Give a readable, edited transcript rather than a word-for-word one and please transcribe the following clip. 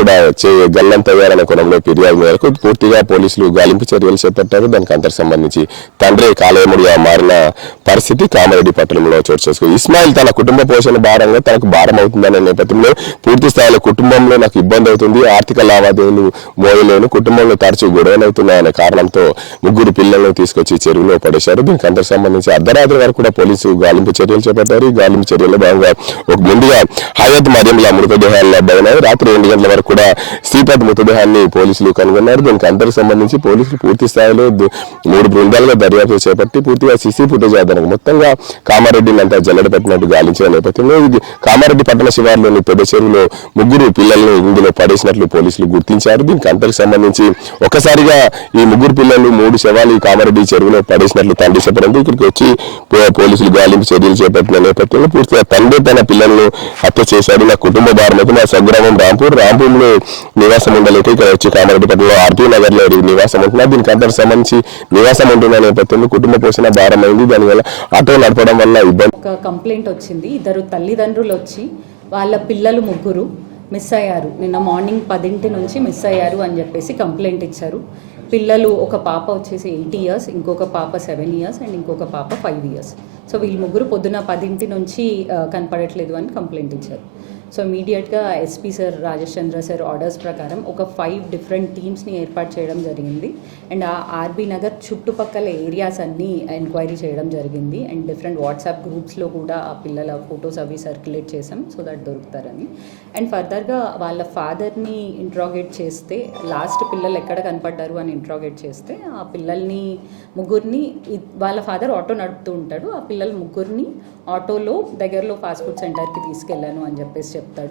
కూడా గల్లంతయ్యారనే కోణంలో ఫిర్యాదు మేరకు పూర్తిగా పోలీసులు గాలింపు చర్యలు చేపట్టారు. దానికి అంతకు సంబంధించి తండ్రి కాలేముడిగా మారిన పరిస్థితి కామారెడ్డి పట్టణంలో చోటు చేసుకుంది. ఇస్మాయిల్ తన కుటుంబ పోషణ భారంగా తనకు భారం అవుతుందనే నేపథ్యంలో పూర్తి స్థాయిలో కుటుంబంలో నాకు ఇబ్బంది అవుతుంది, ఆర్థిక లావాదేవీలు మోయలేను, కుటుంబంలో తరచూ గొడవలవుతున్నాయనే కారణంతో ముగ్గురు పిల్లలను తీసుకొచ్చి చెరువులో పడేశారు. దీనికి అంతకు సంబంధించి అర్ధరాత్రి వరకు కూడా పోలీసు గాలింపు చర్యలు చేపట్టారు. ఈ గాలింపు చర్యల్లో భాగంగా ముందుగా హయత్ మరియంలా మృతదేహాలు లభ్యమైనాయి. రాత్రి 2 గంటల వరకు కూడా శ్రీపద్ మృతదేహాన్ని పోలీసులు కనుగొన్నారు. దీనికి అంతకు సంబంధించి పోలీసులు పూర్తి స్థాయిలో 3 బృందాలుగా దర్యాప్తు చేపట్టి పూర్తిగా సీసీ ఫుటేజ్ ఆధారంగా మొత్తంగా కామారెడ్డిని అంతా జల్లెడ పెట్టినట్టు గాలించిన నేపథ్యంలో ఇది కామారెడ్డి పట్టణ శివారులోని పెద్ద చెరువులో ముగ్గురు పిల్లలను ఇందులో పడేసినట్లు పోలీసులు గుర్తించారు. దీనికి అంతకు సంబంధించి ఒక్కసారిగా ఈ ముగ్గురు పిల్లలు 3 శవాలు ఈ కామారెడ్డి చెరువులో పడేసినట్లు తండ్రి చెప్పడంతో ఇక్కడికి వచ్చి పోలీసులు గాలింపు చర్యలు చేపట్టిన నేపథ్యంలో పూర్తిగా తండ్రి తన పిల్లలను హత్య చేశాడు, నా కుటుంబ భారమకు నా స్వగ్రామం రాంపూర్లో నివాసం ఉండలేక ఇక్కడ వచ్చి కామారెడ్డి పట్టణంలో ఆర్టీ నగర్ లో నివాసం ఉంటున్నారు. దీనికి అంతకు సంబంధించి నివాసం ఉంటున్న నేపథ్యంలో కుటుంబ పోషణ భారమైంది. దానివల్ల ఆటో నడపడం వల్ల ఇబ్బంది. ఒక కంప్లైంట్ వచ్చింది, 2 తల్లిదండ్రులు వచ్చి వాళ్ళ పిల్లలు 3 మిస్ అయ్యారు, నిన్న మార్నింగ్ 10 నుంచి మిస్ అయ్యారు అని చెప్పేసి కంప్లైంట్ ఇచ్చారు. పిల్లలు ఒక పాప వచ్చేసి 8 ఇయర్స్, ఇంకొక పాప 7 ఇయర్స్ అండ్ ఇంకొక పాప 5 ఇయర్స్. సో వీళ్ళు 3 పొద్దున 10 నుంచి కనపడట్లేదు అని కంప్లైంట్ ఇచ్చారు. సో ఇమీడియట్గా ఎస్పీ సార్ రాజేష్ చంద్ర సార్ ఆర్డర్స్ ప్రకారం ఒక 5 డిఫరెంట్ టీమ్స్ని ఏర్పాటు చేయడం జరిగింది. అండ్ ఆ ఆర్బీ నగర్ చుట్టుపక్కల ఏరియాస్ అన్నీ ఎంక్వైరీ చేయడం జరిగింది. అండ్ డిఫరెంట్ వాట్సాప్ గ్రూప్స్లో కూడా ఆ పిల్లల ఫొటోస్ అవి సర్క్యులేట్ చేసాం సో దట్ దొరుకుతారని. అండ్ ఫర్దర్గా వాళ్ళ ఫాదర్ని ఇంట్రాగేట్ చేస్తే లాస్ట్ పిల్లలు ఎక్కడ కనపడ్డారు అని ఇంట్రాగేట్ చేస్తే ఆ పిల్లల్ని 3 వాళ్ళ ఫాదర్ ఆటో నడుపుతూ ఉంటాడు, ఆ పిల్లలు 3 ఆటోలో దగ్గరలో ఫాస్ట్ ఫుడ్ సెంటర్కి తీసుకెళ్ళాను అని చెప్పేసి చెప్తాడు.